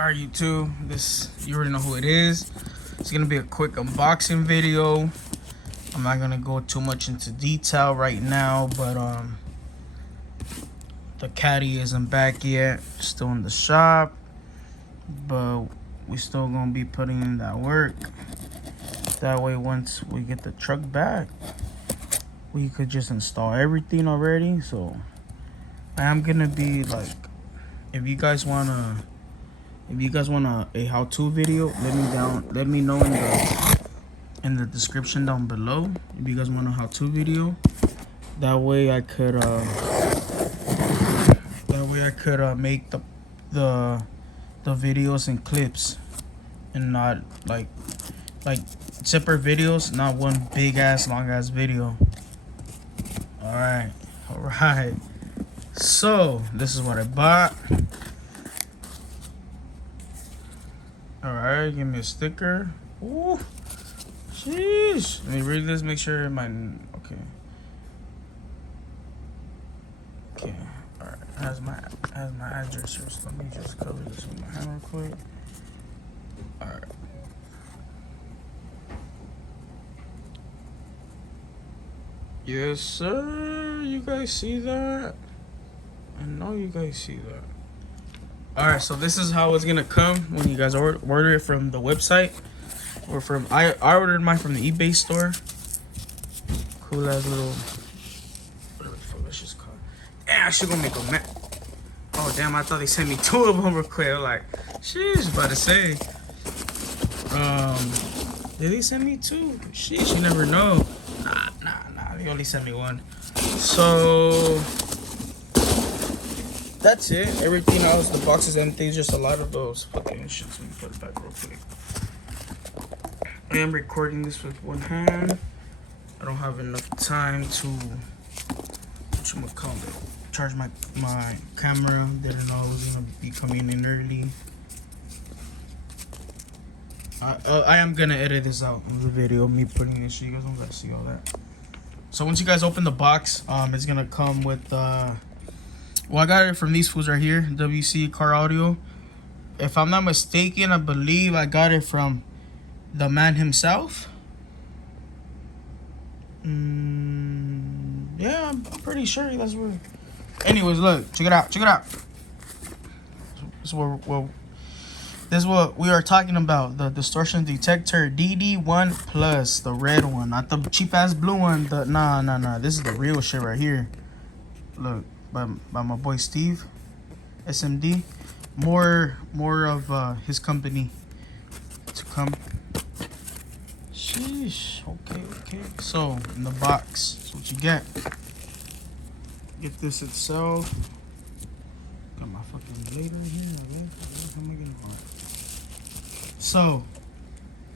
Alright, YouTube, you already know who it is. It's gonna be a quick unboxing video. I'm not gonna go too much into detail right now, but the caddy isn't back yet, still in the shop, but we still gonna be putting in that work. That way, once we get the truck back, we could just install everything already. So I am gonna be like, if you guys want a how-to video, let me know in the description down below if you guys want a how-to video. That way I could make the videos and clips, and not like separate videos, not one big ass long ass video. All right. So this is what I bought. All right, give me a sticker. Ooh, sheesh. Let me read this. Make sure okay. All right. Has my address here. So let me just cover this with my hand real quick. All right. Yes, sir. You guys see that? I know you guys see that. Alright, so this is how it's gonna come when you guys order it from the website, or from I ordered mine from the eBay store. Cool ass little, whatever the fuck that's just called. Yeah, I should go make a map. Oh damn, I thought they sent me two of them real quick. I'm like, sheesh, about to say. Did they send me two? Sheesh, you never know. Nah. They only sent me one. So that's it. Everything else, the box is empty. Just a lot of those fucking shits. Let me put it back real quick. I am recording this with one hand. I don't have enough time to charge my camera. Didn't know I was gonna be coming in early. I am gonna edit this out in the video, me putting this so you guys don't gotta see all that. So once you guys open the box, it's gonna come with well, I got it from these fools right here, WC Car Audio. If I'm not mistaken, I believe I got it from the man himself. Yeah, I'm pretty sure that's where. Anyways, look, check it out. This is what we are talking about. The Distortion Detector DD-1 Plus, the red one, not the cheap ass blue one. Nah. This is the real shit right here. Look, by my boy Steve, SMD. More of his company to come. Sheesh. Okay. So in the box, that's what you get. Get this itself. Got my fucking blade right here. How am I getting on? So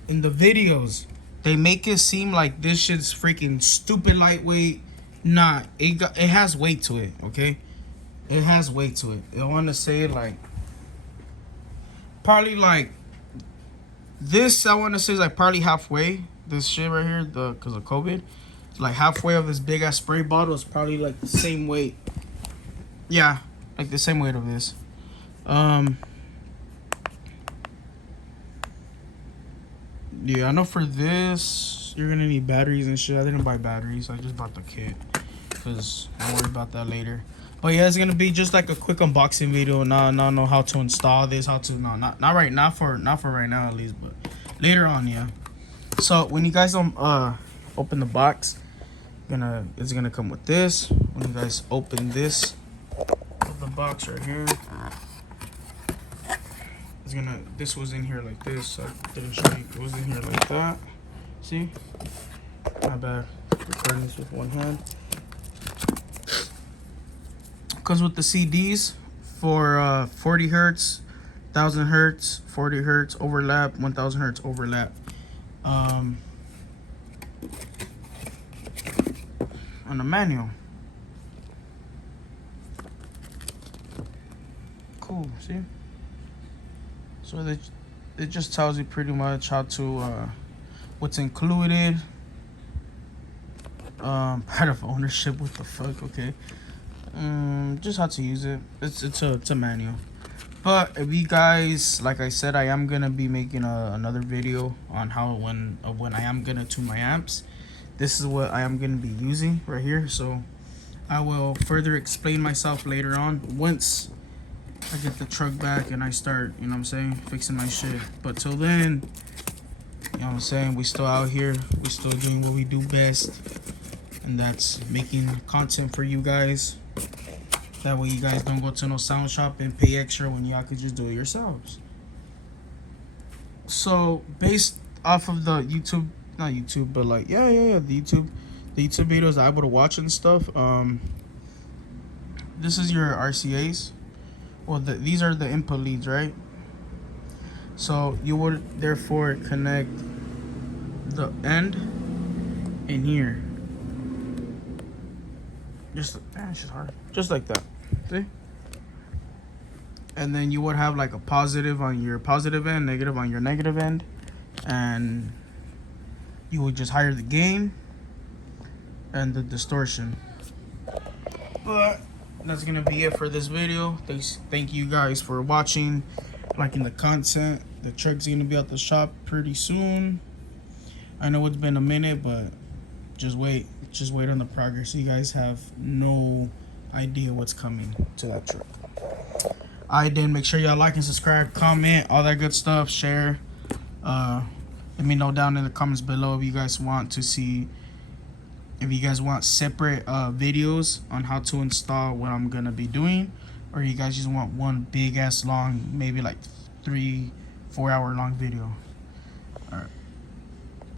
in the videos, they make it seem like this shit's freaking stupid lightweight. Nah, it has weight to it, okay? It has weight to it. I want to say like probably like this. I want to say is like probably halfway. This shit right here, because of COVID, it's like halfway of this big ass spray bottle is probably like the same weight. Yeah, like the same weight of this. Yeah, I know for this you're gonna need batteries and shit. I didn't buy batteries. I just bought the kit because I'll worry about that later. But yeah, it's gonna be just like a quick unboxing video. Not know how to install this, not for right now at least, but later on, yeah. So when you guys open the box, it's gonna come with this. When you guys open this, the box right here, this was in here like this. So I didn't show you. It was in here like that. See? My bad. Recording this with one hand. Comes with the CDs for 40 hertz, 1000 hertz, 40 hertz overlap, 1000 hertz overlap. On the manual. Cool. See? So it just tells you pretty much how to what's included. Part of ownership. What the fuck? Okay. Just how to use it. It's a manual. But if you guys, like I said, I am gonna be making another video on how when I am gonna tune my amps. This is what I am gonna be using right here. So I will further explain myself later on once I get the truck back and I start, you know what I'm saying, fixing my shit. But till then, you know what I'm saying, we still out here, we still doing what we do best, and that's making content for you guys. That way you guys don't go to no sound shop and pay extra when y'all could just do it yourselves. So based off of the YouTube, not YouTube, but like the YouTube videos I'm able to watch and stuff, this is your RCAs. Well, these are the input leads, right? So you would therefore connect the end in here. Just, it's just hard. Just like that. See? And then you would have like a positive on your positive end, negative on your negative end. And you would just hire the gain and the distortion. But that's gonna be it for this video. Thank you guys for watching, liking the content. The truck's gonna be at the shop pretty soon. I know it's been a minute, but just wait on the progress. You guys have no idea what's coming to that truck. Then make sure y'all like and subscribe, comment, all that good stuff, share. Let me know down in the comments below if you guys want to see, if you guys want separate videos on how to install what I'm gonna be doing, or you guys just want one big ass long, maybe like 3-4 hour long video. All right.